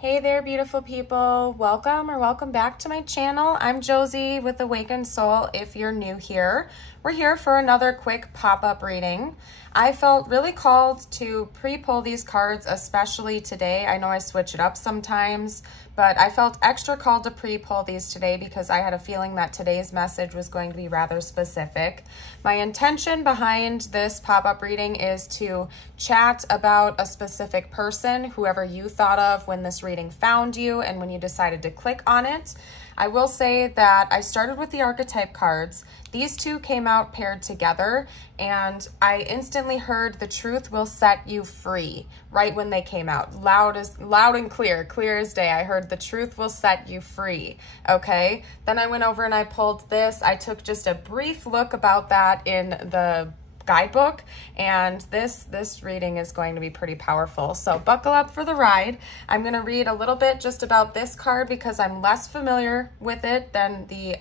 Hey there, beautiful people. Welcome back to my channel. I'm Josie with Awakened Soul. If you're new here, we're here for another quick pop-up reading. I felt really called to pre-pull these cards, especially today. I know I switch it up sometimes, but I felt extra called to pre-pull these today because I had a feeling that today's message was going to be rather specific. My intention behind this pop-up reading is to chat about a specific person, whoever you thought of when this reading found you and when you decided to click on it. I will say that I started with the archetype cards. These two came out paired together, and I instantly heard the truth will set you free right when they came out. Loud and clear as day. I heard the truth will set you free. Okay. Then I went over and I pulled this. I took just a brief look about that in the guidebook, and this reading is going to be pretty powerful. So buckle up for the ride. I'm going to read a little bit just about this card because I'm less familiar with it than the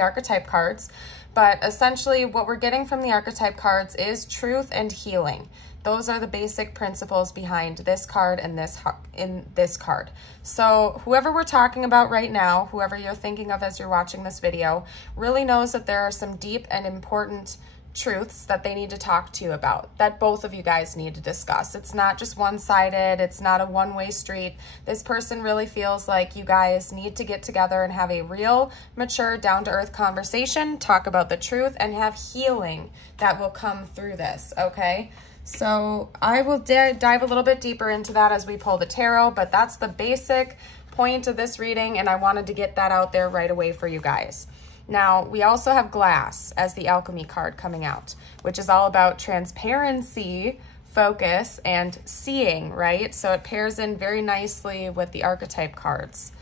archetype cards. But essentially what we're getting from the archetype cards is truth and healing. Those are the basic principles behind this card and this card. So whoever we're talking about right now, whoever you're thinking of as you're watching this video, really knows that there are some deep and important truths that they need to talk to you about, that both of you guys need to discuss. It's not just one-sided. It's not a one-way street. This person really feels like you guys need to get together and have a real, mature, down-to-earth conversation, talk about the truth, and have healing that will come through this, okay? So I will dive a little bit deeper into that as we pull the tarot, but that's the basic point of this reading, and I wanted to get that out there right away for you guys. Now, we also have glass as the alchemy card coming out, which is all about transparency, focus, and seeing, right? So it pairs in very nicely with the archetype cards.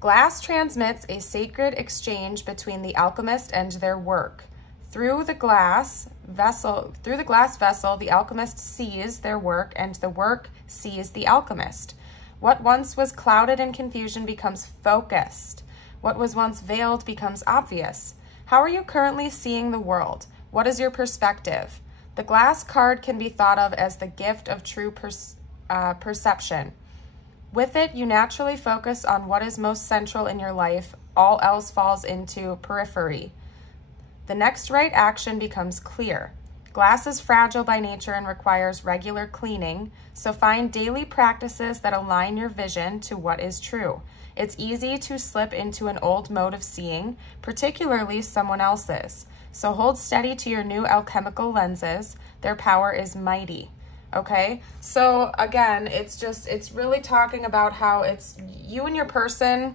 Glass transmits a sacred exchange between the alchemist and their work. Through the glass vessel, the alchemist sees their work, and the work sees the alchemist. What once was clouded in confusion becomes focused. What was once veiled becomes obvious. How are you currently seeing the world? What is your perspective? The glass card can be thought of as the gift of true perception. With it, you naturally focus on what is most central in your life. All else falls into periphery. The next right action becomes clear. Glass is fragile by nature and requires regular cleaning, so find daily practices that align your vision to what is true. It's easy to slip into an old mode of seeing, particularly someone else's. So hold steady to your new alchemical lenses. Their power is mighty. Okay? So again, it's really talking about how it's you and your person,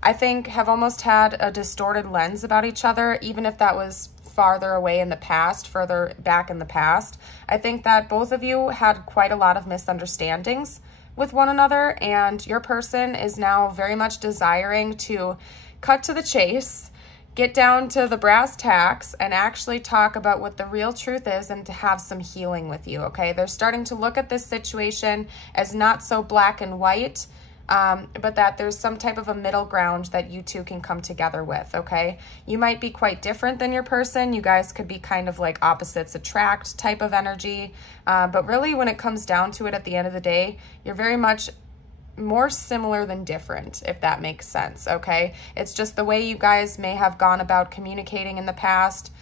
I think, have almost had a distorted lens about each other, even if that was farther away in the past, further back in the past. I think that both of you had quite a lot of misunderstandings with one another, and your person is now very much desiring to cut to the chase, get down to the brass tacks, and actually talk about what the real truth is and to have some healing with you, okay? They're starting to look at this situation as not so black and white, but that there's some type of a middle ground that you two can come together with, okay? You might be quite different than your person. You guys could be kind of like opposites attract type of energy, but really when it comes down to it at the end of the day, you're very much more similar than different, if that makes sense, okay? It's just the way you guys may have gone about communicating in the past.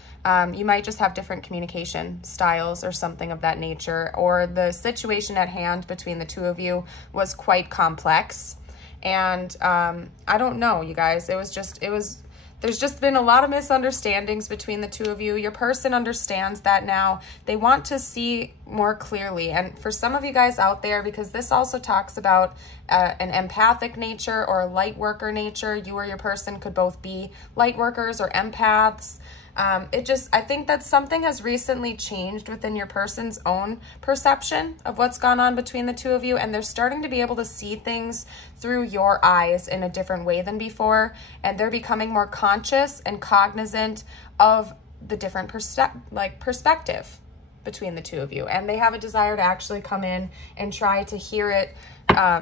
You might just have different communication styles or something of that nature, or the situation at hand between the two of you was quite complex. And I don't know, you guys, there's just been a lot of misunderstandings between the two of you. Your person understands that now. They want to see more clearly. And for some of you guys out there, because this also talks about an empathic nature or a light worker nature, you or your person could both be light workers or empaths. I think that something has recently changed within your person's own perception of what's gone on between the two of you, and they're starting to be able to see things through your eyes in a different way than before, and they're becoming more conscious and cognizant of the different perspective between the two of you, and they have a desire to actually come in and try to hear it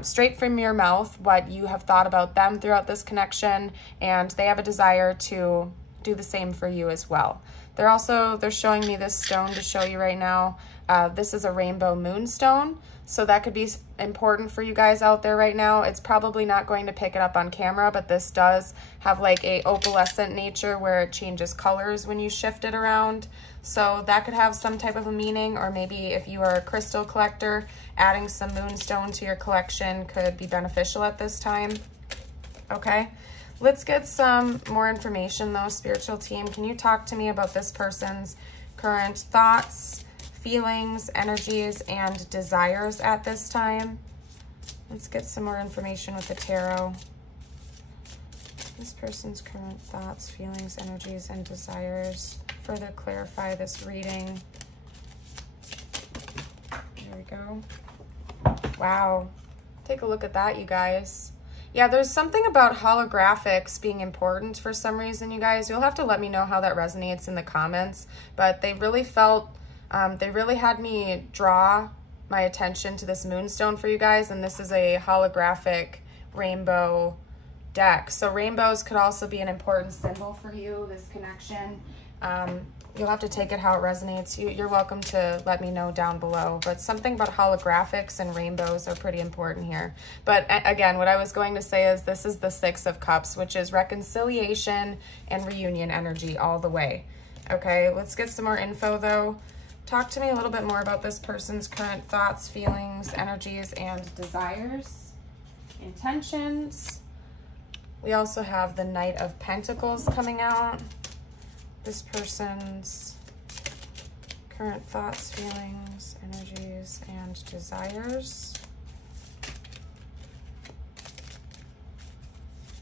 straight from your mouth, what you have thought about them throughout this connection, and they have a desire to do the same for you as well. They're showing me this stone to show you right now. This is a rainbow moonstone, so that could be important for you guys out there right now. It's probably not going to pick it up on camera, but this does have like a opalescent nature where it changes colors when you shift it around. So that could have some type of a meaning, or maybe if you are a crystal collector, adding some moonstone to your collection could be beneficial at this time. Okay, let's get some more information though. Spiritual team, can you talk to me about this person's current thoughts, feelings, energies, and desires at this time? Let's get some more information with the tarot. This person's current thoughts, feelings, energies, and desires. Further clarify this reading. There we go. Wow. Take a look at that, you guys. Yeah, there's something about holographics being important for some reason, you guys. You'll have to let me know how that resonates in the comments. But they really felt, they really had me draw my attention to this moonstone for you guys. And this is a holographic rainbow deck. So rainbows could also be an important symbol for you, this connection. You'll have to take it how it resonates. You're welcome to let me know down below. But something about holographics and rainbows are pretty important here. But again, what I was going to say is this is the Six of Cups, which is reconciliation and reunion energy all the way. Okay, let's get some more info though. Talk to me a little bit more about this person's current thoughts, feelings, energies, and desires, intentions. We also have the Knight of Pentacles coming out. This person's current thoughts, feelings, energies, and desires.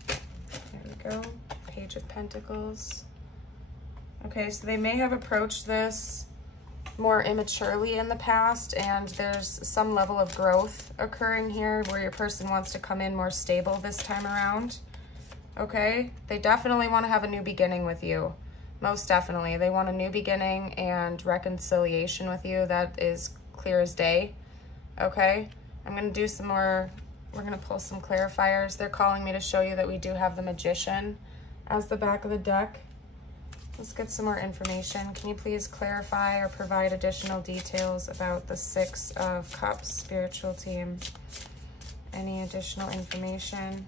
There we go. Page of Pentacles. Okay, so they may have approached this more immaturely in the past, and there's some level of growth occurring here where your person wants to come in more stable this time around. Okay, they definitely want to have a new beginning with you. Most definitely. They want a new beginning and reconciliation with you. That is clear as day. Okay, I'm going to do some more. We're going to pull some clarifiers. They're calling me to show you that we do have the Magician as the back of the deck. Let's get some more information. Can you please clarify or provide additional details about the Six of Cups, spiritual team? Any additional information?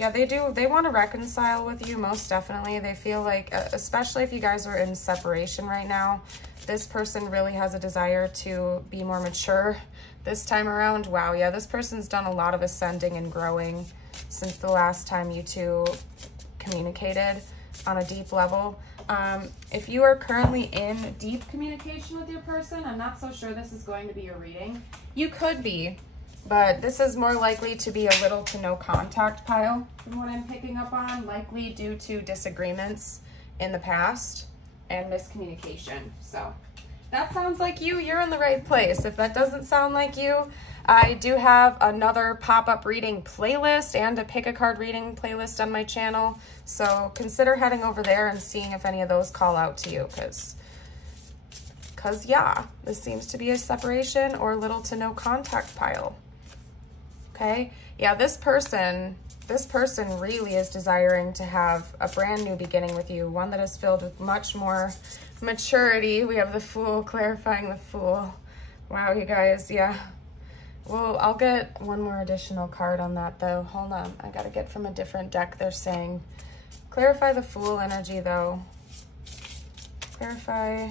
Yeah, they do. They want to reconcile with you, most definitely. They feel like, especially if you guys are in separation right now, this person really has a desire to be more mature this time around. Wow, yeah, this person's done a lot of ascending and growing since the last time you two communicated on a deep level. If you are currently in deep communication with your person, I'm not so sure this is going to be your reading. You could be. But this is more likely to be a little to no contact pile from what I'm picking up on, likely due to disagreements in the past and miscommunication. So that sounds like you. You're in the right place. If that doesn't sound like you, I do have another pop-up reading playlist and a pick a card reading playlist on my channel. So consider heading over there and seeing if any of those call out to you, because yeah, this seems to be a separation or little to no contact pile. Okay, yeah, this person really is desiring to have a brand new beginning with you, one that is filled with much more maturity. We have the Fool, clarifying the Fool. Wow, you guys, yeah. Well, I'll get one more additional card on that though. Hold on, I gotta get from a different deck. They're saying, clarify the Fool energy though. Clarify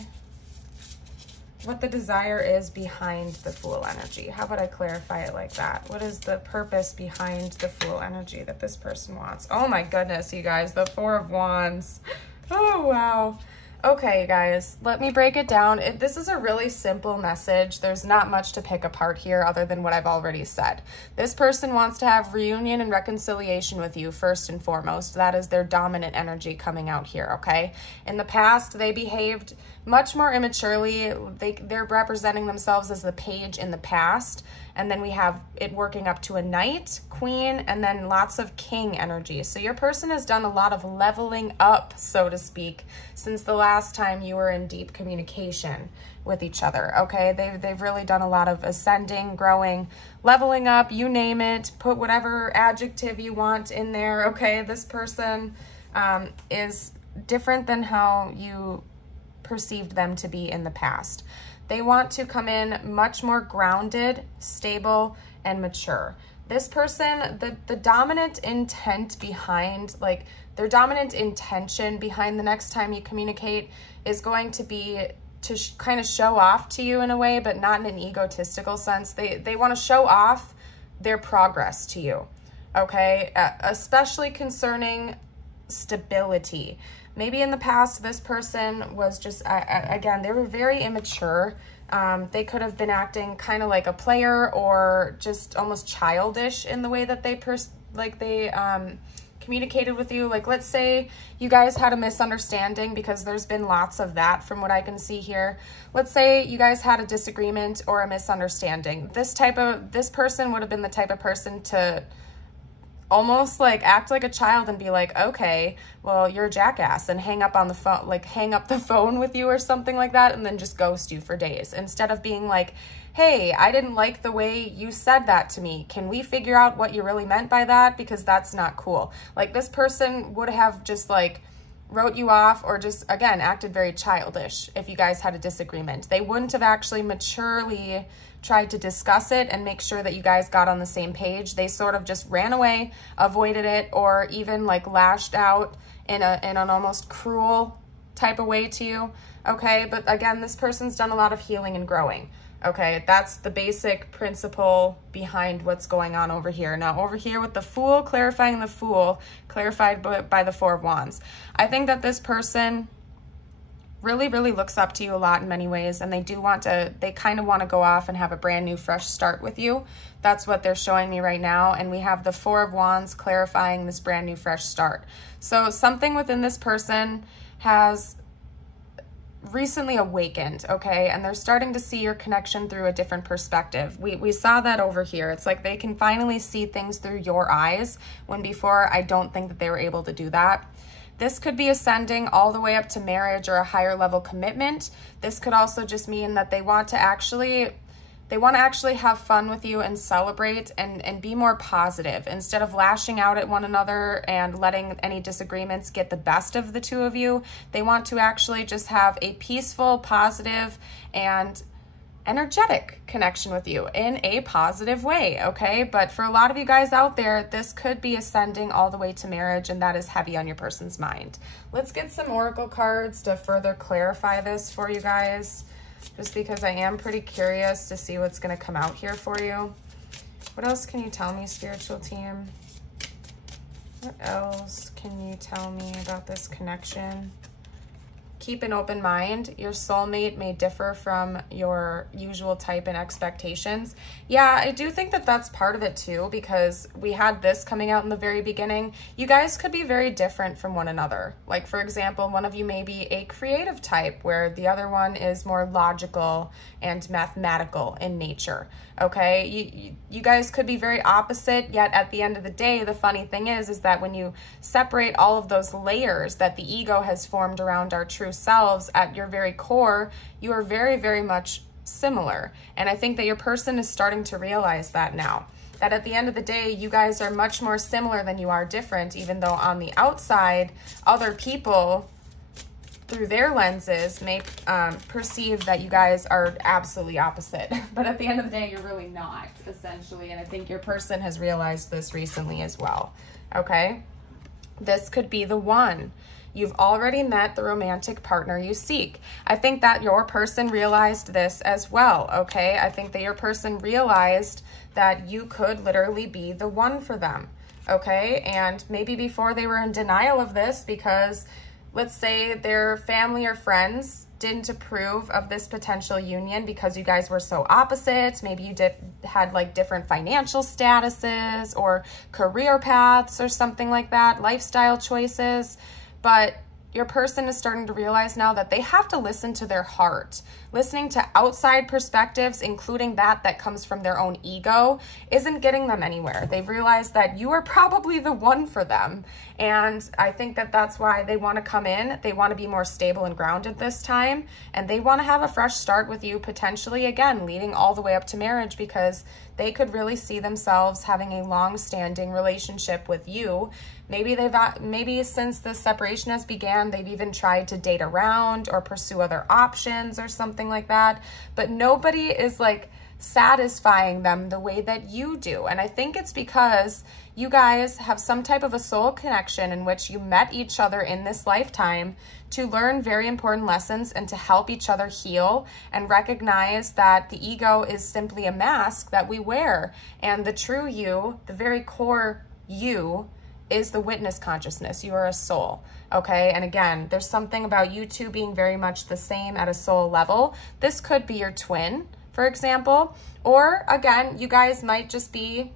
what the desire is behind the Fool energy. How about I clarify it like that? What is the purpose behind the Fool energy that this person wants? Oh my goodness, you guys, the Four of Wands. Oh, wow. Okay, you guys, let me break it down. This is a really simple message. There's not much to pick apart here other than what I've already said. This person wants to have reunion and reconciliation with you first and foremost. That is their dominant energy coming out here, okay? In the past, they behaved much more immaturely. They're representing themselves as the Page in the past. And then we have it working up to a Knight, Queen, and then lots of King energy. So your person has done a lot of leveling up, so to speak, since the last time you were in deep communication with each other, okay? They've really done a lot of ascending, growing, leveling up, you name it. Put whatever adjective you want in there, okay? This person is different than how you perceived them to be in the past. They want to come in much more grounded, stable, and mature. This person, the dominant intent behind, like their dominant intention behind the next time you communicate is going to be to kind of show off to you in a way, but not in an egotistical sense. They want to show off their progress to you, okay? Especially concerning stability. Maybe in the past, this person was just, again, they were very immature. They could have been acting kind of like a player or just almost childish in the way that they communicated with you. Like, let's say you guys had a misunderstanding, because there's been lots of that from what I can see here. Let's say you guys had a disagreement or a misunderstanding. This person would have been the type of person to almost like act like a child and be like, okay, well, you're a jackass, and hang up on the phone, like hang up the phone with you or something like that, and then just ghost you for days, instead of being like, hey, I didn't like the way you said that to me. Can we figure out what you really meant by that? Because that's not cool. Like, this person would have just like wrote you off, or just, again, acted very childish if you guys had a disagreement. They wouldn't have actually maturely tried to discuss it and make sure that you guys got on the same page. They sort of just ran away, avoided it, or even like lashed out in an almost cruel type of way to you, okay? But again, this person's done a lot of healing and growing, okay? That's the basic principle behind what's going on over here. Now, over here with the Fool, clarifying the Fool, clarified by the Four of Wands. I think that this person really, really looks up to you a lot in many ways, and they kind of want to go off and have a brand new, fresh start with you. That's what they're showing me right now. And we have the Four of Wands clarifying this brand new, fresh start. So something within this person has recently awakened, okay? And they're starting to see your connection through a different perspective. We saw that over here. It's like they can finally see things through your eyes, when before I don't think that they were able to do that. This could be ascending all the way up to marriage or a higher level commitment. This could also just mean that they want to actually have fun with you and celebrate and be more positive. Instead of lashing out at one another and letting any disagreements get the best of the two of you, they want to actually just have a peaceful, positive, and energetic connection with you in a positive way, okay? But for a lot of you guys out there, this could be ascending all the way to marriage, and that is heavy on your person's mind. Let's get some oracle cards to further clarify this for you guys, just because I am pretty curious to see what's going to come out here for you. What else can you tell me, spiritual team? What else can you tell me about this connection? Keep an open mind. Your soulmate may differ from your usual type and expectations. Yeah, I do think that that's part of it too, because we had this coming out in the very beginning. You guys could be very different from one another. Like, for example, one of you may be a creative type, where the other one is more logical and mathematical in nature, okay? You guys could be very opposite, yet at the end of the day, the funny thing is that when you separate all of those layers that the ego has formed around our true selves, at your very core, you are very, very much similar. And I think that your person is starting to realize that now. That at the end of the day, you guys are much more similar than you are different, even though on the outside, other people, through their lenses, may perceive that you guys are absolutely opposite. But at the end of the day, you're really not, essentially. And I think your person has realized this recently as well, okay? This could be the one. You've already met the romantic partner you seek. I think that your person realized this as well, okay? I think that your person realized that you could literally be the one for them, okay? And maybe before they were in denial of this because, let's say, their family or friends didn't approve of this potential union because you guys were so opposite. Maybe you had like different financial statuses or career paths or something like that, lifestyle choices. But your person is starting to realize now that they have to listen to their heart. Listening to outside perspectives, including that comes from their own ego, isn't getting them anywhere. They've realized that you are probably the one for them. And I think that that's why they want to come in. They want to be more stable and grounded this time. And they want to have a fresh start with you, potentially, again, leading all the way up to marriage, because they could really see themselves having a long-standing relationship with you. Maybe since the separation has began, they've even tried to date around or pursue other options or something like that. But nobody is like satisfying them the way that you do. And I think it's because you guys have some type of a soul connection in which you met each other in this lifetime to learn very important lessons and to help each other heal and recognize that the ego is simply a mask that we wear. And the true you, the very core you, is the witness consciousness. You are a soul, okay? And again, there's something about you two being very much the same at a soul level. This could be your twin, for example, or again, you guys might just be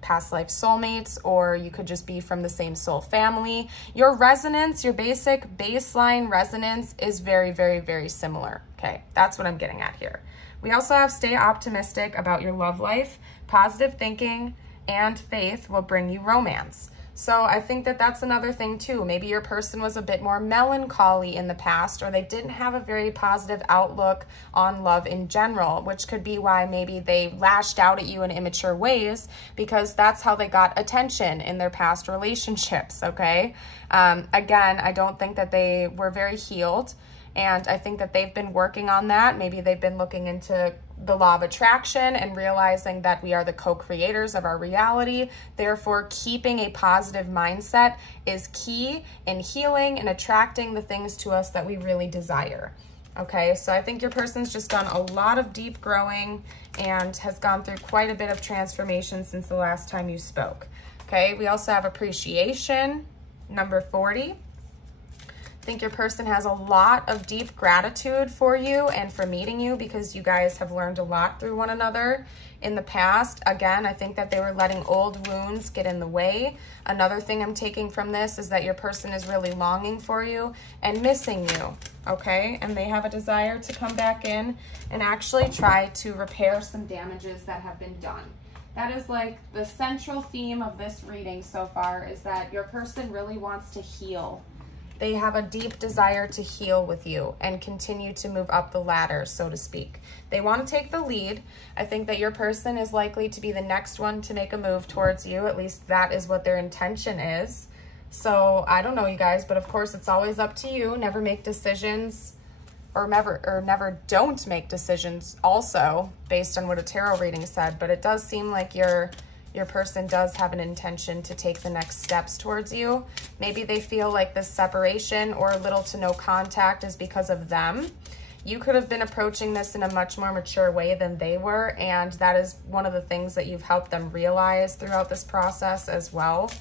past life soulmates, or you could just be from the same soul family. Your resonance, your basic baseline resonance is very, very, very similar. Okay, that's what I'm getting at here. We also have stay optimistic about your love life. Positive thinking and faith will bring you romance. So I think that that's another thing too. Maybe your person was a bit more melancholy in the past, or they didn't have a very positive outlook on love in general, which could be why maybe they lashed out at you in immature ways, because that's how they got attention in their past relationships, okay? Again, I don't think that they were very healed, and I think that they've been working on that. Maybe they've been looking into the law of attraction and realizing that we are the co-creators of our reality. Therefore, keeping a positive mindset is key in healing and attracting the things to us that we really desire. Okay, so I think your person's just done a lot of deep growing and has gone through quite a bit of transformation since the last time you spoke. Okay, we also have appreciation, number 40. I think your person has a lot of deep gratitude for you and for meeting you, because you guys have learned a lot through one another in the past. Again, I think that they were letting old wounds get in the way. Another thing I'm taking from this is that your person is really longing for you and missing you, okay? And they have a desire to come back in and actually try to repair some damages that have been done. That is like the central theme of this reading so far, is that your person really wants to heal. They have a deep desire to heal with you and continue to move up the ladder, so to speak. They want to take the lead. I think that your person is likely to be the next one to make a move towards you. At least that is what their intention is. So I don't know, you guys, but of course it's always up to you. Never make decisions, or never don't make decisions also based on what a tarot reading said. But it does seem like your person does have an intention to take the next steps towards you. Maybe they feel like this separation or little to no contact is because of them. You could have been approaching this in a much more mature way than they were, and that is one of the things that you've helped them realize throughout this process as well.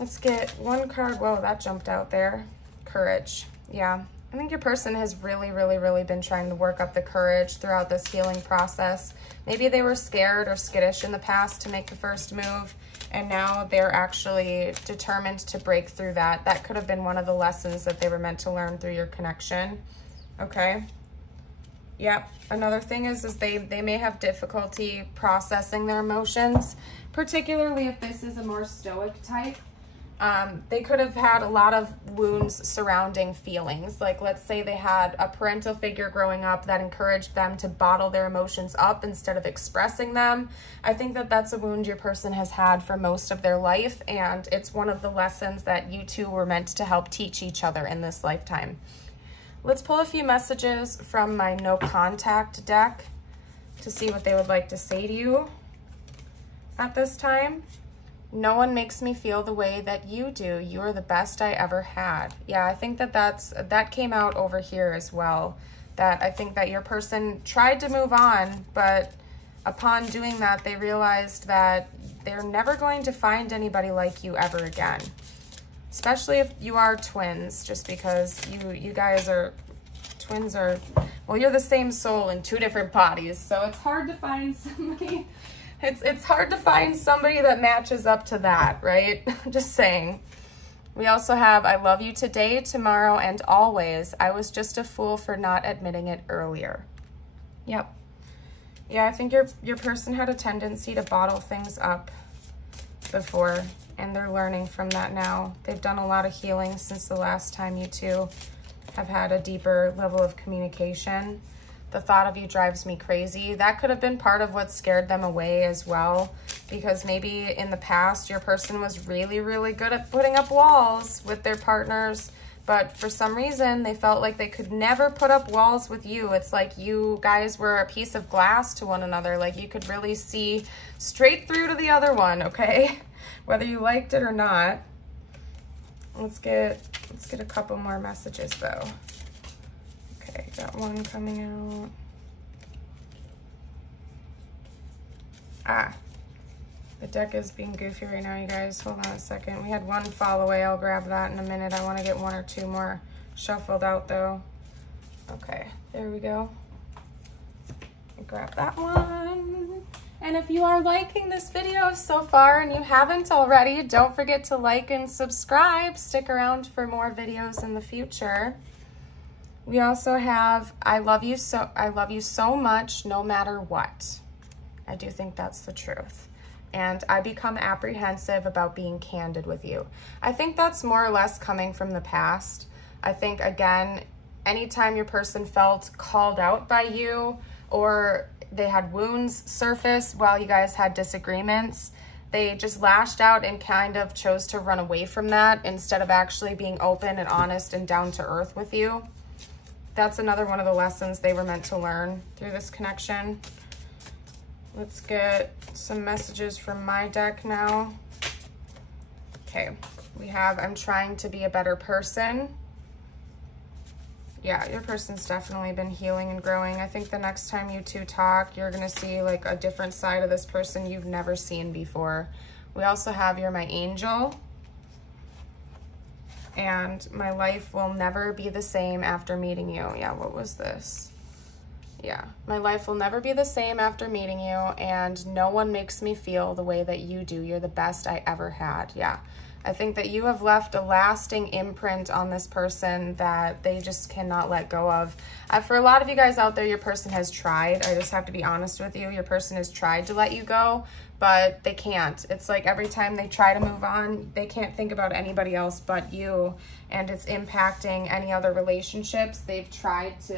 Let's get one card. Whoa, that jumped out there. Courage. Yeah. I think your person has really, really, really been trying to work up the courage throughout this healing process. Maybe they were scared or skittish in the past to make the first move, and now they're actually determined to break through that. That could have been one of the lessons that they were meant to learn through your connection. Okay. Yep. Another thing is they may have difficulty processing their emotions, particularly if this is a more stoic type. They could have had a lot of wounds surrounding feelings. Like, let's say they had a parental figure growing up that encouraged them to bottle their emotions up instead of expressing them. I think that that's a wound your person has had for most of their life, and it's one of the lessons that you two were meant to help teach each other in this lifetime. Let's pull a few messages from my no contact deck to see what they would like to say to you at this time. No one makes me feel the way that you do. You are the best I ever had. Yeah, I think that that came out over here as well. That I think that your person tried to move on, but upon doing that, they realized that they're never going to find anybody like you ever again. Especially if you are twins, just because you guys are, twins are, well, you're the same soul in two different bodies. So it's hard to find somebody. It's hard to find somebody that matches up to that, right? Just saying. We also have, I love you today, tomorrow, and always. I was just a fool for not admitting it earlier. Yep. Yeah, I think your person had a tendency to bottle things up before, and they're learning from that now. They've done a lot of healing since the last time you two have had a deeper level of communication. The thought of you drives me crazy. That could have been part of what scared them away as well, because maybe in the past your person was really, really good at putting up walls with their partners, but for some reason they felt like they could never put up walls with you. It's like you guys were a piece of glass to one another. Like you could really see straight through to the other one, okay? Whether you liked it or not. Let's get a couple more messages though. Okay, got one coming out. Ah, the deck is being goofy right now, you guys. Hold on a second. We had one fall away. I'll grab that in a minute. I want to get one or two more shuffled out though. Okay, there we go. Grab that one. And if you are liking this video so far and you haven't already, don't forget to like and subscribe. Stick around for more videos in the future. We also have, I love you so much no matter what. I do think that's the truth. And I become apprehensive about being candid with you. I think that's more or less coming from the past. I think, again, anytime your person felt called out by you or they had wounds surface while you guys had disagreements, they just lashed out and kind of chose to run away from that instead of actually being open and honest and down to earth with you. That's another one of the lessons they were meant to learn through this connection. Let's get some messages from my deck now. Okay, we have, I'm trying to be a better person. Yeah, your person's definitely been healing and growing. I think the next time you two talk, you're gonna see like a different side of this person you've never seen before. We also have, you're my angel. And my life will never be the same after meeting you. Yeah, what was this? Yeah, my life will never be the same after meeting you, and no one makes me feel the way that you do. You're the best I ever had. Yeah, I think that you have left a lasting imprint on this person that they just cannot let go of. For a lot of you guys out there, your person has tried. I just have to be honest with you. Your person has tried to let you go, but they can't. It's like every time they try to move on, they can't think about anybody else but you, and it's impacting any other relationships they've tried to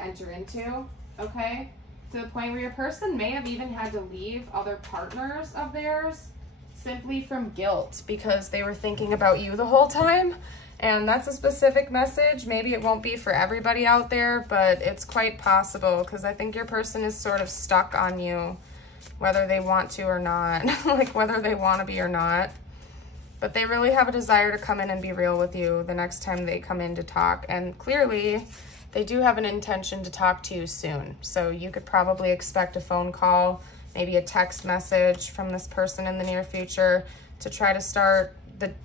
enter into, okay? To the point where your person may have even had to leave other partners of theirs simply from guilt because they were thinking about you the whole time. And that's a specific message. Maybe it won't be for everybody out there, but it's quite possible because I think your person is sort of stuck on you, whether they want to or not, like whether they want to be or not. But they really have a desire to come in and be real with you the next time they come in to talk. And clearly, they do have an intention to talk to you soon. So you could probably expect a phone call, maybe a text message from this person in the near future to try to start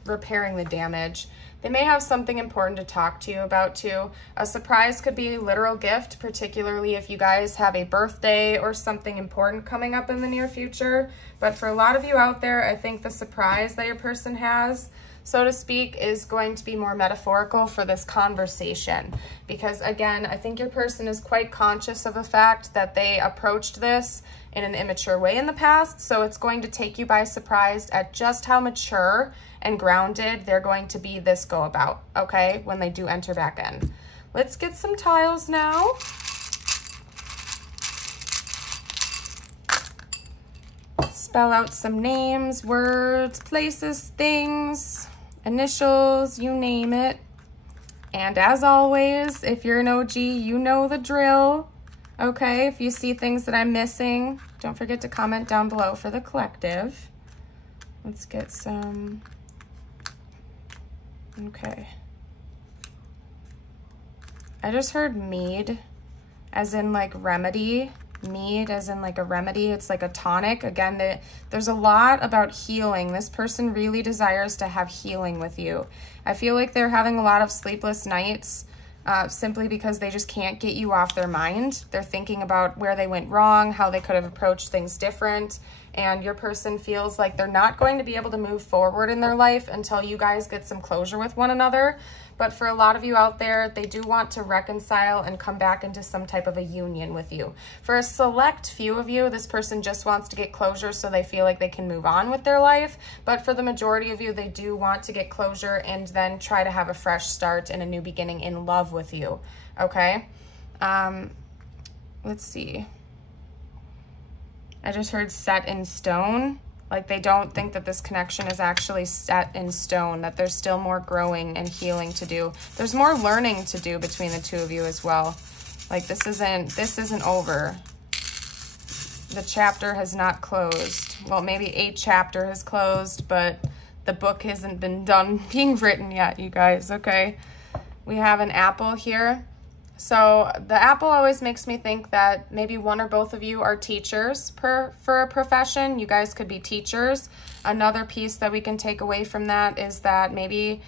repairing the damage. They may have something important to talk to you about too. A surprise could be a literal gift, particularly if you guys have a birthday or something important coming up in the near future. But for a lot of you out there, I think the surprise that your person has, so to speak, is going to be more metaphorical for this conversation. Because again, I think your person is quite conscious of the fact that they approached this in an immature way in the past. So it's going to take you by surprise at just how mature and grounded they're going to be this go about, okay, when they do enter back in. Let's get some tiles now. Spell out some names, words, places, things, initials, you name it. And as always, if you're an OG, you know the drill. Okay, if you see things that I'm missing, don't forget to comment down below for the collective. Let's get some, okay. I just heard mead, as in like remedy. Mead as in like a remedy. It's like a tonic. Again, there's a lot about healing. This person really desires to have healing with you. I feel like they're having a lot of sleepless nights simply because they just can't get you off their mind. They're thinking about where they went wrong, how they could have approached things different, and your person feels like they're not going to be able to move forward in their life until you guys get some closure with one another. But for a lot of you out there, they do want to reconcile and come back into some type of a union with you. For a select few of you, this person just wants to get closure so they feel like they can move on with their life. But for the majority of you, they do want to get closure and then try to have a fresh start and a new beginning in love with you, okay? Let's see. I just heard set in stone. Like they don't think that this connection is actually set in stone, that there's still more growing and healing to do. There's more learning to do between the two of you as well. Like this isn't over. The chapter has not closed. Well, maybe a chapter has closed, but the book hasn't been done being written yet, you guys, okay? We have an apple here. So the apple always makes me think that maybe one or both of you are teachers for a profession. You guys could be teachers. Another piece that we can take away from that is that maybe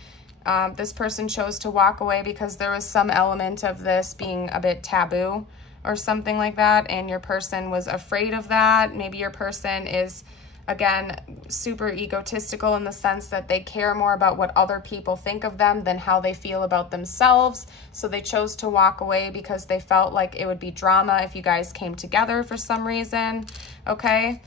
this person chose to walk away because there was some element of this being a bit taboo or something like that, and your person was afraid of that. Maybe your person is, again, super egotistical in the sense that they care more about what other people think of them than how they feel about themselves. So they chose to walk away because they felt like it would be drama if you guys came together for some reason, okay?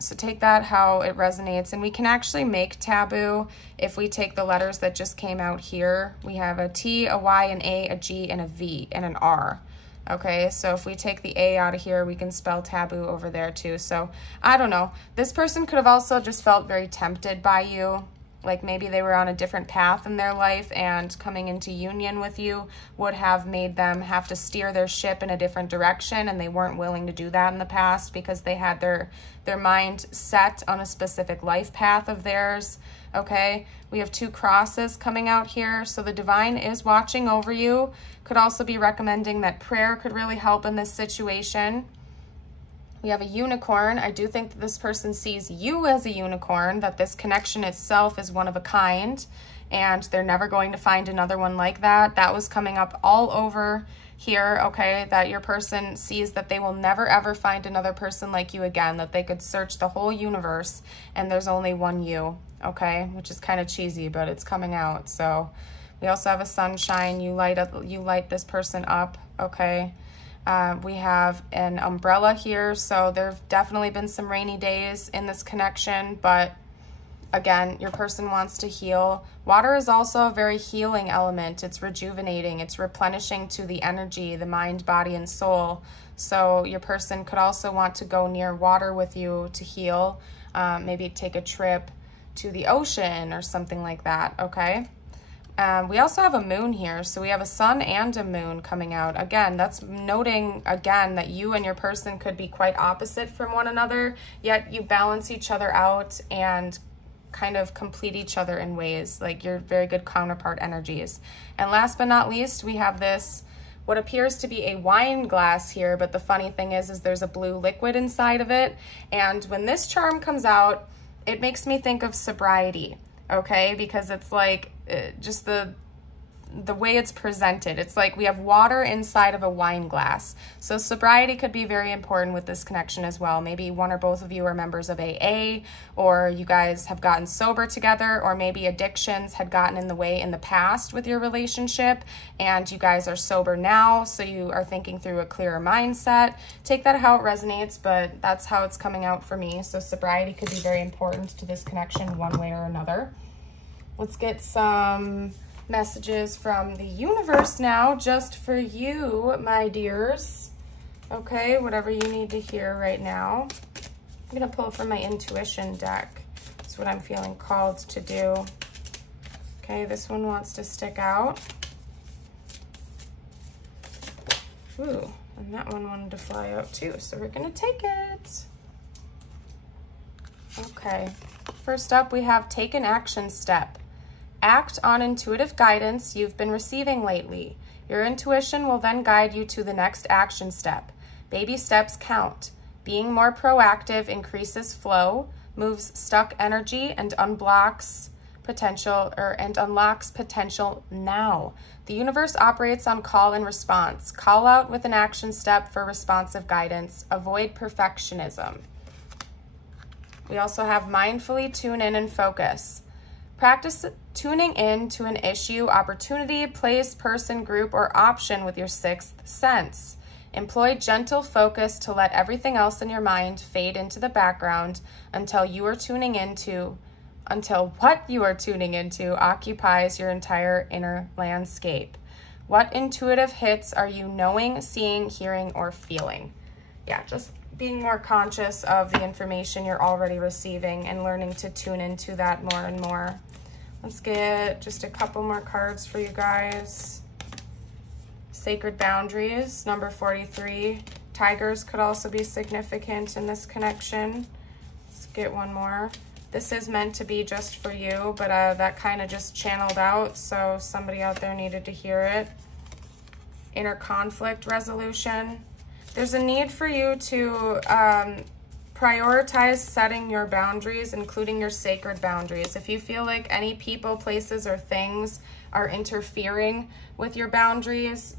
So take that how it resonates. And we can actually make taboo if we take the letters that just came out here. We have a T, a Y, an A, a G, and a V, and an R. Okay, so if we take the A out of here, we can spell taboo over there too. So I don't know. This person could have also just felt very tempted by you. Like maybe they were on a different path in their life, and coming into union with you would have made them have to steer their ship in a different direction, and they weren't willing to do that in the past because they had their mind set on a specific life path of theirs. Okay, we have 2 crosses coming out here. So the divine is watching over you. Could also be recommending that prayer could really help in this situation. We have a unicorn. I do think that this person sees you as a unicorn, that this connection itself is one of a kind, and they're never going to find another one like that. That was coming up all over here, okay, that your person sees that they will never ever find another person like you again, that they could search the whole universe and there's only one you, okay, which is kind of cheesy, but it's coming out. So we also have a sunshine. You light this person up, okay. We have an umbrella here, so there have definitely been some rainy days in this connection, but again, your person wants to heal. Water is also a very healing element. It's rejuvenating, it's replenishing to the energy, the mind, body, and soul. So your person could also want to go near water with you to heal, maybe take a trip to the ocean or something like that, okay? We also have a moon here, so we have a sun and a moon coming out. Again, that's noting, again, that you and your person could be quite opposite from one another, yet you balance each other out and kind of complete each other in ways, like you're very good counterpart energies. And last but not least, we have this, what appears to be a wine glass here, but the funny thing is there's a blue liquid inside of it. And when this charm comes out, it makes me think of sobriety, okay? Because it's like, just the way it's presented. It's like we have water inside of a wine glass. So sobriety could be very important with this connection as well. Maybe one or both of you are members of AA, or you guys have gotten sober together, or maybe addictions had gotten in the way in the past with your relationship and you guys are sober now, so you are thinking through a clearer mindset. Take that how it resonates, but that's how it's coming out for me. So sobriety could be very important to this connection one way or another. Let's get some messages from the universe now, just for you, my dears. Okay, whatever you need to hear right now. I'm gonna pull from my intuition deck. That's what I'm feeling called to do. Okay, this one wants to stick out. Ooh, and that one wanted to fly out too, so we're gonna take it. Okay, first up we have take an action step. Act on intuitive guidance you've been receiving lately. Your intuition will then guide you to the next action step. Baby steps count. Being more proactive increases flow, moves stuck energy, and unlocks potential now. The universe operates on call and response. Call out with an action step for responsive guidance. Avoid perfectionism. We also have mindfully tune in and focus. Practice tuning in to an issue, opportunity, place, person, group, or option with your sixth sense. Employ gentle focus to let everything else in your mind fade into the background until what you are tuning into occupies your entire inner landscape. What intuitive hits are you knowing, seeing, hearing, or feeling? Yeah, just being more conscious of the information you're already receiving and learning to tune into that more and more. Let's get just a couple more cards for you guys. Sacred boundaries, number 43. Tigers could also be significant in this connection. Let's get one more. This is meant to be just for you, but that kind of just channeled out, so somebody out there needed to hear it. Inner conflict resolution. There's a need for you to prioritize setting your boundaries, including your sacred boundaries. If you feel like any people, places, or things are interfering with your boundaries,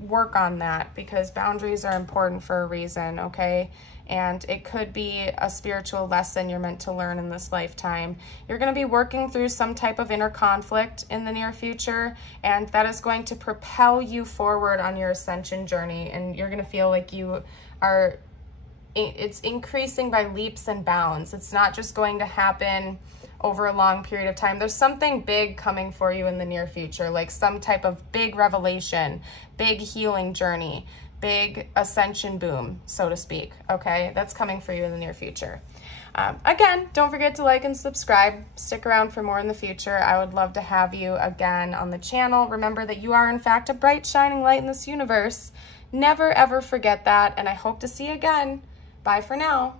work on that, because boundaries are important for a reason, okay? And it could be a spiritual lesson you're meant to learn in this lifetime. You're going to be working through some type of inner conflict in the near future, and that is going to propel you forward on your ascension journey, and you're going to feel like you are, it's increasing by leaps and bounds. It's not just going to happen over a long period of time. There's something big coming for you in the near future, like some type of big revelation, big healing journey, big ascension boom, so to speak, okay? That's coming for you in the near future. Again, don't forget to like and subscribe. Stick around for more in the future. I would love to have you again on the channel. Remember that you are, in fact, a bright, shining light in this universe. Never, ever forget that, and I hope to see you again. Bye for now.